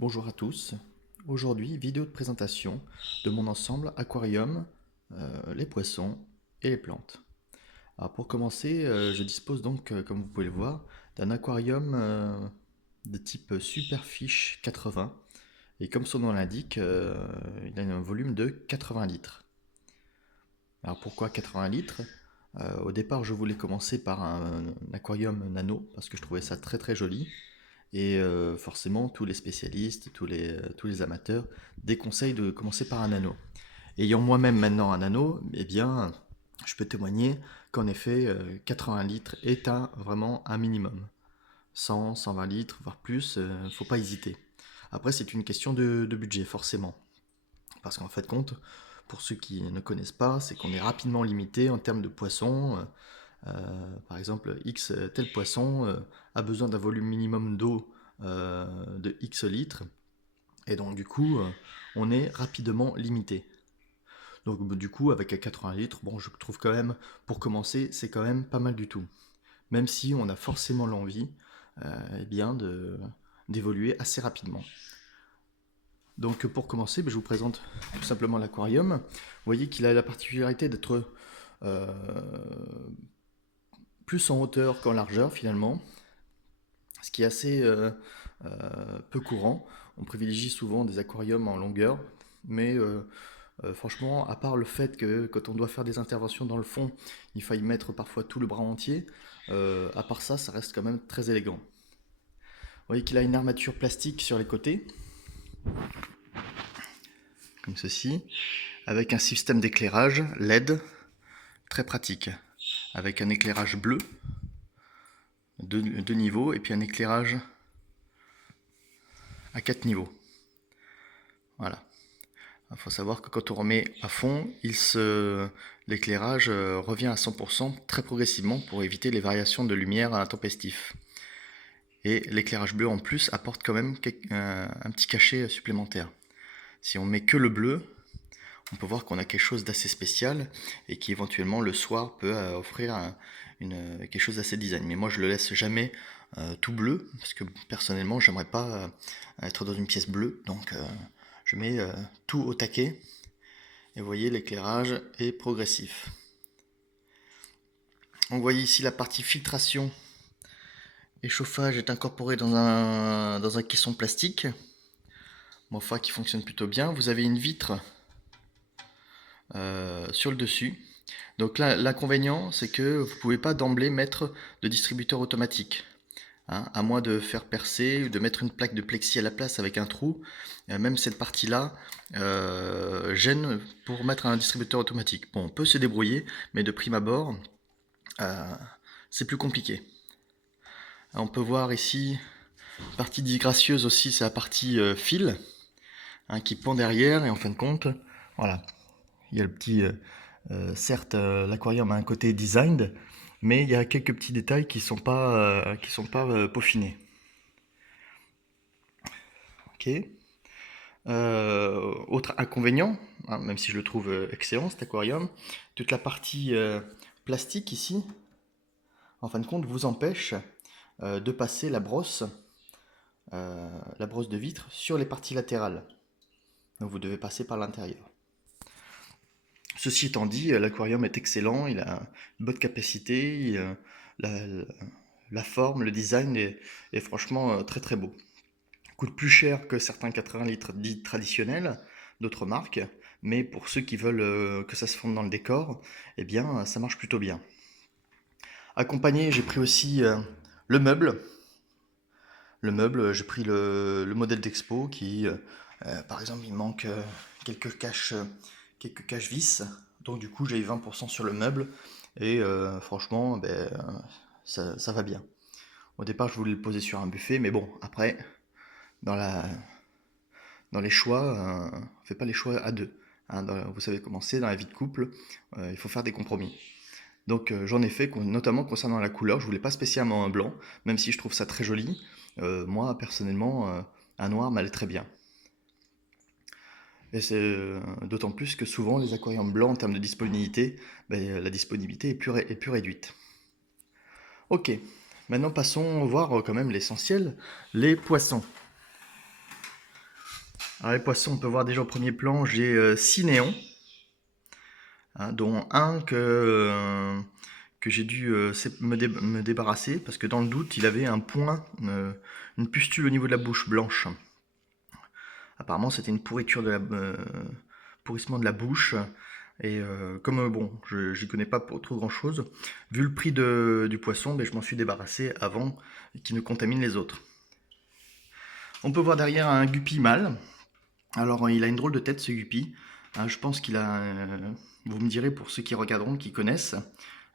Bonjour à tous. Aujourd'hui, vidéo de présentation de mon ensemble aquarium, les poissons et les plantes. Alors pour commencer, je dispose donc, comme vous pouvez le voir, d'un aquarium de type Superfish 80. Et comme son nom l'indique, il a un volume de 80 litres. Alors pourquoi 80 litres? Au départ, je voulais commencer par un aquarium nano parce que je trouvais ça très très joli. Et forcément, tous les spécialistes, tous les amateurs déconseillent de commencer par un anneau. Ayant moi-même maintenant un anneau, eh bien, je peux témoigner qu'en effet, 80 litres est vraiment un minimum. 100, 120 litres, voire plus, faut pas hésiter. Après, c'est une question de budget, forcément. Parce qu'en fait, compte, pour ceux qui ne connaissent pas, c'est qu'on est rapidement limité en termes de poissons. Par exemple, X tel poisson a besoin d'un volume minimum d'eau de X litres. Et donc, du coup, on est rapidement limité. Donc, du coup, avec 80 litres, bon, je trouve quand même, pour commencer, c'est quand même pas mal du tout. Même si on a forcément l'envie eh bien d'évoluer assez rapidement. Donc, pour commencer, je vous présente tout simplement l'aquarium. Vous voyez qu'il a la particularité d'être euh, plus en hauteur qu'en largeur finalement, ce qui est assez peu courant. On privilégie souvent des aquariums en longueur, mais franchement, à part le fait que quand on doit faire des interventions dans le fond, il faille mettre parfois tout le bras entier, à part ça, ça reste quand même très élégant. Vous voyez qu'il a une armature plastique sur les côtés, comme ceci, avec un système d'éclairage LED très pratique, avec un éclairage bleu, deux niveaux, et puis un éclairage à 4 niveaux. Voilà. Il faut savoir que quand on remet à fond, l'éclairage revient à 100% très progressivement pour éviter les variations de lumière intempestifs. Et l'éclairage bleu en plus apporte quand même un petit cachet supplémentaire. Si on met que le bleu, on peut voir qu'on a quelque chose d'assez spécial et qui éventuellement le soir peut offrir quelque chose d'assez design. Mais moi je le laisse jamais tout bleu parce que personnellement j'aimerais pas être dans une pièce bleue, donc je mets tout au taquet. Et vous voyez, l'éclairage est progressif. On voit ici la partie filtration et chauffage est incorporée dans un caisson plastique. Bon, enfin, qui fonctionne plutôt bien. Vous avez une vitre sur le dessus. Donc là, l'inconvénient, c'est que vous ne pouvez pas d'emblée mettre de distributeur automatique. Hein, à moins de faire percer ou de mettre une plaque de plexi à la place avec un trou, même cette partie-là gêne pour mettre un distributeur automatique. Bon, on peut se débrouiller, mais de prime abord, euh, c'est plus compliqué. On peut voir ici, partie disgracieuse aussi, c'est la partie fil hein, qui pend derrière, et en fin de compte, voilà, il y a le petit. Certes, l'aquarium a un côté designed, mais il y a quelques petits détails qui sont pas peaufinés. Ok. Autre inconvénient, hein, même si je le trouve excellent cet aquarium, toute la partie plastique ici, en fin de compte, vous empêche de passer la brosse de vitre sur les parties latérales. Donc vous devez passer par l'intérieur. Ceci étant dit, l'aquarium est excellent, il a une bonne capacité, la, la forme, le design est franchement très très beau. Il coûte plus cher que certains 80 litres dits traditionnels d'autres marques, mais pour ceux qui veulent que ça se fonde dans le décor, eh bien ça marche plutôt bien. Accompagné, j'ai pris aussi le meuble. Le meuble, j'ai pris le modèle d'expo qui, par exemple, il manque quelques caches vis. Donc du coup, j'ai eu 20% sur le meuble et franchement, ben, ça va bien. Au départ, je voulais le poser sur un buffet, mais bon, après, dans la, dans les choix, on ne fait pas les choix à deux. Hein, vous savez comment c'est, dans la vie de couple, il faut faire des compromis. Donc j'en ai fait, notamment concernant la couleur, je voulais pas spécialement un blanc, même si je trouve ça très joli. Moi, personnellement, un noir m'allait très bien. Et c'est d'autant plus que souvent les aquariums blancs en termes de disponibilité, ben, la disponibilité est plus réduite. Ok, maintenant passons voir quand même l'essentiel, les poissons. Alors les poissons, on peut voir déjà au premier plan, j'ai 6 néons, hein, dont un que j'ai dû me débarrasser parce que dans le doute, il avait un point, une pustule au niveau de la bouche blanche. Apparemment, c'était une pourriture pourrissement de la bouche. Et comme bon, j'y connais pas pour trop grand chose, vu le prix du poisson, ben, je m'en suis débarrassé avant qu'il ne contamine les autres. On peut voir derrière un guppy mâle. Alors, il a une drôle de tête, ce guppy. Hein, je pense qu'il a. Vous me direz pour ceux qui regarderont, qui connaissent.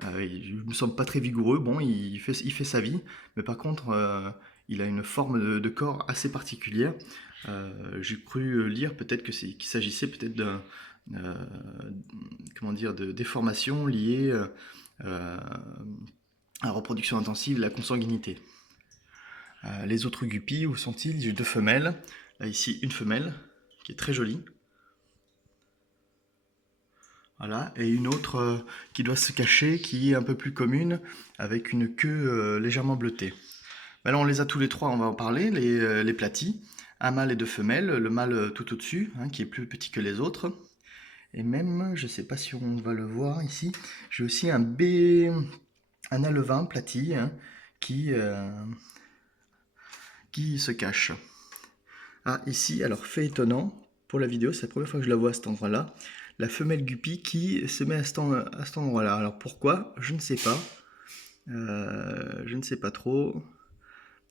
Il me semble pas très vigoureux. Bon, il fait sa vie. Mais par contre, il a une forme de corps assez particulière. J'ai cru lire peut-être qu'il s'agissait peut-être euh, comment dire, de déformations liées à la reproduction intensive, la consanguinité. Les autres guppies, où sont-ils? J'ai deux femelles. Là, ici, une femelle qui est très jolie. Voilà, et une autre qui doit se cacher, qui est un peu plus commune, avec une queue légèrement bleutée. Ben là, on les a tous les trois, on va en parler, les platies. Un mâle et deux femelles, le mâle tout au-dessus, hein, qui est plus petit que les autres. Et même, je ne sais pas si on va le voir ici, j'ai aussi un alevin platy, hein, qui se cache. Ah, ici, alors fait étonnant, pour la vidéo, c'est la première fois que je la vois à cet endroit-là, la femelle guppy qui se met à cet endroit-là. Alors pourquoi? Je ne sais pas. Je ne sais pas trop.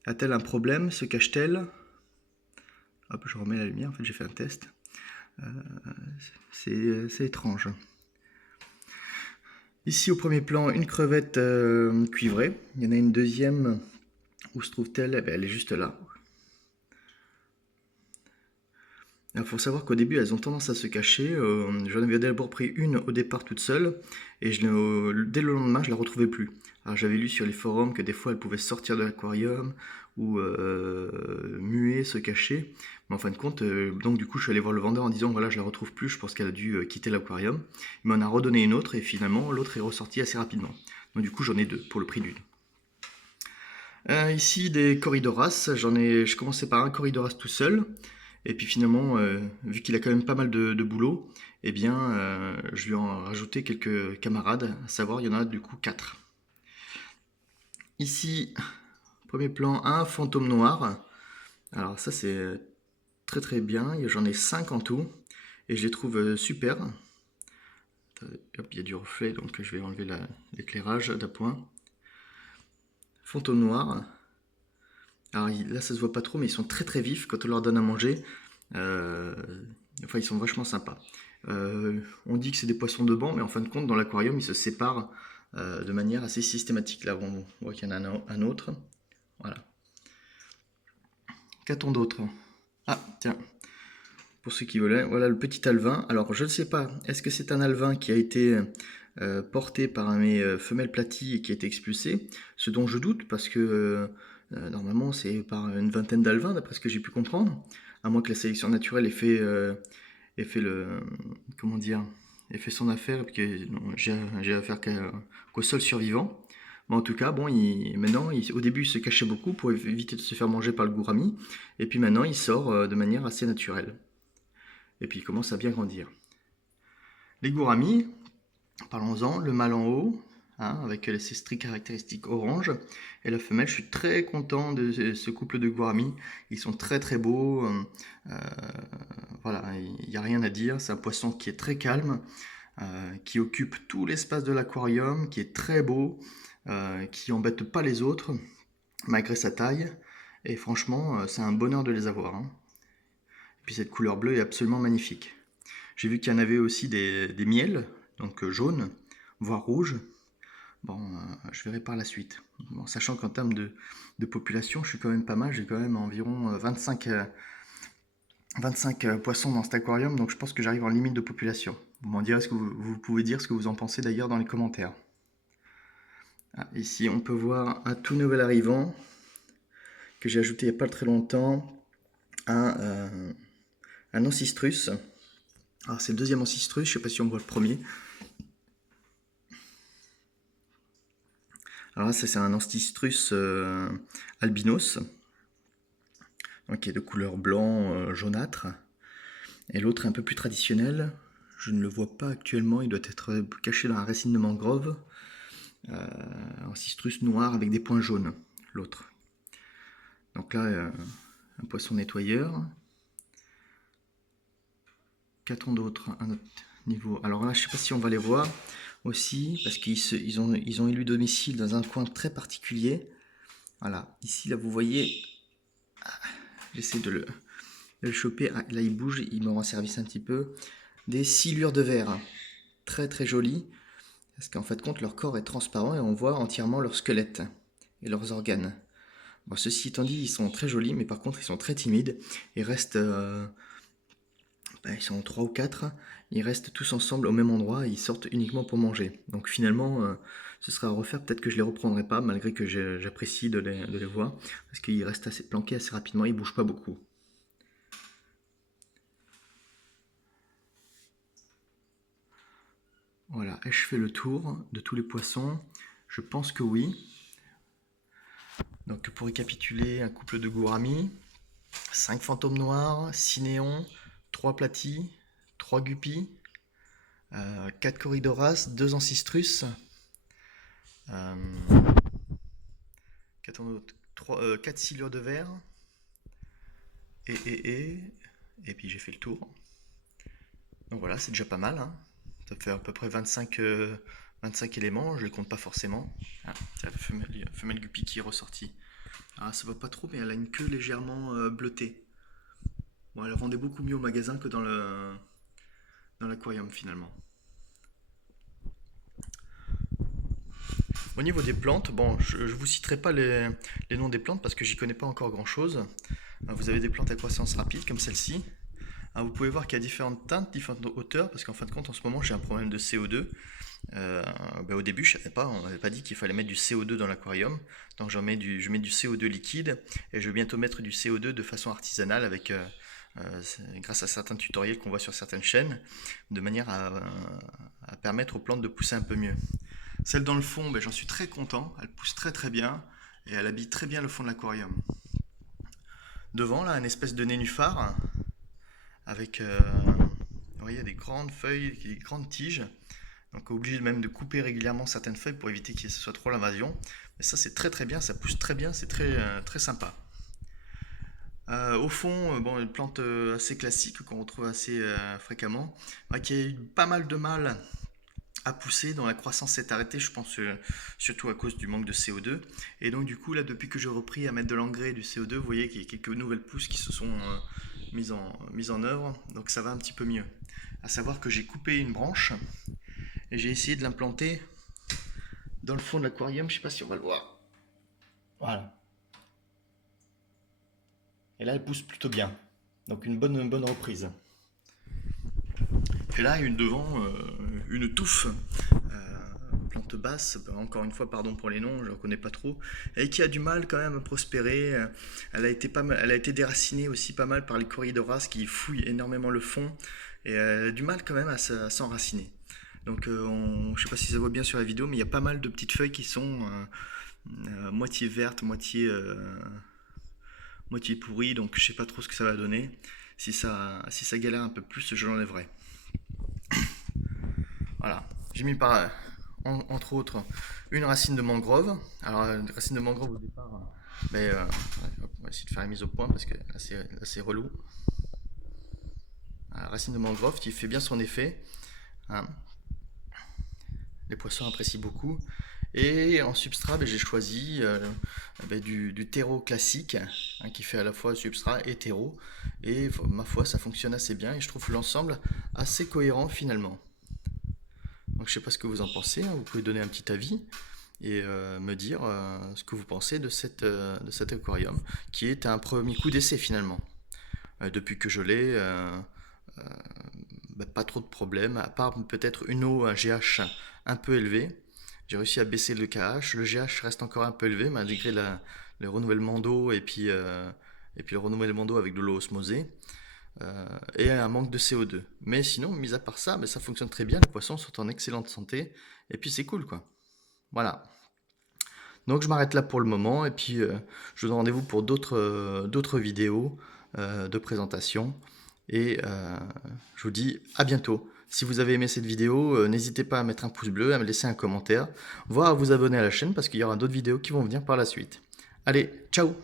A-t-elle un problème? Se cache-t-elle? Hop, je remets la lumière, en fait j'ai fait un test. C'est étrange. Ici au premier plan, une crevette cuivrée. Il y en a une deuxième. Où se trouve-t-elle? Eh bien, elle est juste là. Il faut savoir qu'au début, elles ont tendance à se cacher. J'en avais d'abord pris une au départ toute seule, et dès le lendemain, je la retrouvais plus. Alors j'avais lu sur les forums que des fois, elles pouvaient sortir de l'aquarium ou muer, se cacher. Mais en fin de compte, donc du coup, je suis allé voir le vendeur en disant voilà, je la retrouve plus. Je pense qu'elle a dû quitter l'aquarium. Il m'en a redonné une autre, et finalement, l'autre est ressortie assez rapidement. Donc du coup, j'en ai deux pour le prix d'une. Ici, des Corydoras. Je commençais par un Corydoras tout seul. Et puis finalement, vu qu'il a quand même pas mal de boulot, eh bien, je lui ai rajouté quelques camarades, à savoir, il y en a du coup 4. Ici, premier plan, un fantôme noir. Alors ça, c'est très très bien. J'en ai 5 en tout. Et je les trouve super. Hop, il y a du reflet, donc je vais enlever l'éclairage d'appoint. Fantôme noir. Alors là, ça se voit pas trop, mais ils sont très très vifs quand on leur donne à manger. Enfin, ils sont vachement sympas. On dit que c'est des poissons de banc, mais en fin de compte, dans l'aquarium, ils se séparent de manière assez systématique. Là, on voit qu'il y en a un autre. Voilà. Qu'a-t-on d'autre? Ah, tiens, pour ceux qui veulent, voilà le petit alevin. Alors, je ne sais pas, est-ce que c'est un alevin qui a été porté par mes femelles platies et qui a été expulsé? Ce dont je doute, parce que normalement, c'est par une vingtaine d'alevins, d'après ce que j'ai pu comprendre. À moins que la sélection naturelle ait fait comment dire, ait fait son affaire, et que j'ai affaire qu'au seul survivant. Mais en tout cas, bon, maintenant, au début, il se cachait beaucoup pour éviter de se faire manger par le gourami. Et puis maintenant, il sort de manière assez naturelle. Et puis il commence à bien grandir. Les gouramis, parlons-en, le mâle en haut, hein, avec ses strictes caractéristiques orange, et la femelle. Je suis très content de ce couple de gouramis. Ils sont très très beaux. Voilà, il n'y a rien à dire. C'est un poisson qui est très calme, qui occupe tout l'espace de l'aquarium, qui est très beau, qui embête pas les autres, malgré sa taille. Et franchement, c'est un bonheur de les avoir, hein. Et puis cette couleur bleue est absolument magnifique. J'ai vu qu'il y en avait aussi des miels, donc jaunes, voire rouges. Bon, je verrai par la suite. Bon, sachant qu'en termes de population, je suis quand même pas mal. J'ai quand même environ 25 poissons dans cet aquarium, donc je pense que j'arrive en limite de population. Vous m'en direz vous pouvez dire ce que vous en pensez d'ailleurs dans les commentaires. Ah, ici, on peut voir un tout nouvel arrivant que j'ai ajouté il n'y a pas très longtemps, un ancistrus. Alors c'est le deuxième ancistrus, je ne sais pas si on voit le premier. Alors là, c'est un ancistrus albinos, donc qui est de couleur blanc jaunâtre. Et l'autre est un peu plus traditionnel. Je ne le vois pas actuellement, il doit être caché dans la racine de mangrove. En citrus noir avec des points jaunes, l'autre. Donc là, un poisson nettoyeur. Qu'a-t-on d'autre à notre niveau? Alors là, je ne sais pas si on va les voir aussi, parce qu'ils ont élu domicile dans un coin très particulier. Voilà, ici, là, vous voyez, j'essaie de le choper. Ah, là, il bouge, il me rend service un petit peu. Des silures de verre, très très jolies, parce qu'en fait, compte, leur corps est transparent et on voit entièrement leur squelette et leurs organes. Bon, ceci étant dit, ils sont très jolis, mais par contre, ils sont très timides. Ils restent, ils sont 3 ou 4. Ils restent tous ensemble au même endroit et ils sortent uniquement pour manger. Donc finalement, ce sera à refaire. Peut-être que je les reprendrai pas, malgré que j'apprécie de les voir, parce qu'ils restent assez planqués assez rapidement. Ils bougent pas beaucoup. Voilà, ai-je fait le tour de tous les poissons? Je pense que oui. Donc pour récapituler, un couple de gouramis, 5 fantômes noirs, 6 néons, 3 platies, 3 guppies, 4 corridoras, 2 ancistrus, 4 silures de verre, et, et, et, et puis j'ai fait le tour. Donc voilà, c'est déjà pas mal, hein. Ça fait à peu près 25 éléments, je les compte pas forcément. Ah, c'est la femelle guppy qui est ressortie. Ah, ça va pas trop, mais elle a une queue légèrement bleutée. Bon, elle rendait beaucoup mieux au magasin que dans l'aquarium finalement. Au niveau des plantes, bon, je ne vous citerai pas les noms des plantes parce que j'y connais pas encore grand chose. Vous avez des plantes à croissance rapide comme celle-ci. Vous pouvez voir qu'il y a différentes teintes, différentes hauteurs, parce qu'en fin de compte, en ce moment, j'ai un problème de CO2. Au début, je savais pas, on m'avait pas dit qu'il fallait mettre du CO2 dans l'aquarium. Donc je mets du CO2 liquide et je vais bientôt mettre du CO2 de façon artisanale grâce à certains tutoriels qu'on voit sur certaines chaînes, de manière à permettre aux plantes de pousser un peu mieux. Celle dans le fond, j'en suis très content, elle pousse très très bien et elle habille très bien le fond de l'aquarium. Devant, là, une espèce de nénuphar avec vous voyez, des grandes feuilles, des grandes tiges. Donc obligé même de couper régulièrement certaines feuilles pour éviter que ce soit trop l'invasion. Mais ça c'est très très bien, ça pousse très bien, c'est très sympa. Au fond, bon, une plante assez classique qu'on retrouve assez fréquemment, qui a eu pas mal de mal à pousser, dont la croissance s'est arrêtée, je pense surtout à cause du manque de CO2. Et donc du coup là, depuis que j'ai repris à mettre de l'engrais et du CO2, vous voyez qu'il y a quelques nouvelles pousses qui se sont mises en œuvre, donc ça va un petit peu mieux. À savoir que j'ai coupé une branche et j'ai essayé de l'implanter dans le fond de l'aquarium, je sais pas si on va le voir. Voilà. Et là, elle pousse plutôt bien. Donc une bonne reprise. Et là, une devant, une touffe, plante basse, encore une fois, pardon pour les noms, je ne connais pas trop, et qui a du mal quand même à prospérer. Elle a été déracinée aussi pas mal par les corydoras qui fouillent énormément le fond, et elle a du mal quand même à s'enraciner. Donc je ne sais pas si ça se voit bien sur la vidéo, mais il y a pas mal de petites feuilles qui sont moitié vertes, moitié pourries, donc je sais pas trop ce que ça va donner. Si ça galère un peu plus, je l'enlèverai. Voilà. J'ai mis entre autres une racine de mangrove. Alors, une racine de mangrove au départ, on va essayer de faire la mise au point parce que là c'est relou. La racine de mangrove qui fait bien son effet, hein. Les poissons apprécient beaucoup. Et en substrat, j'ai choisi du terreau classique, hein, qui fait à la fois substrat et terreau. Et ma foi, ça fonctionne assez bien et je trouve l'ensemble assez cohérent finalement. Donc je sais pas ce que vous en pensez, hein, vous pouvez donner un petit avis et me dire ce que vous pensez de cet aquarium, qui est un premier coup d'essai finalement. Depuis que je l'ai, pas trop de problèmes, à part peut-être une eau, un GH un peu élevé. J'ai réussi à baisser le KH, le GH reste encore un peu élevé malgré le renouvellement d'eau et puis le renouvellement d'eau avec de l'eau osmosée. Et un manque de CO2. Mais sinon, mis à part ça, ça fonctionne très bien, les poissons sont en excellente santé, et puis c'est cool quoi. Voilà. Donc je m'arrête là pour le moment, et puis je vous donne rendez-vous pour d'autres vidéos de présentation. et je vous dis à bientôt. Si vous avez aimé cette vidéo, n'hésitez pas à mettre un pouce bleu, à me laisser un commentaire, voire à vous abonner à la chaîne parce qu'il y aura d'autres vidéos qui vont venir par la suite. Allez, ciao!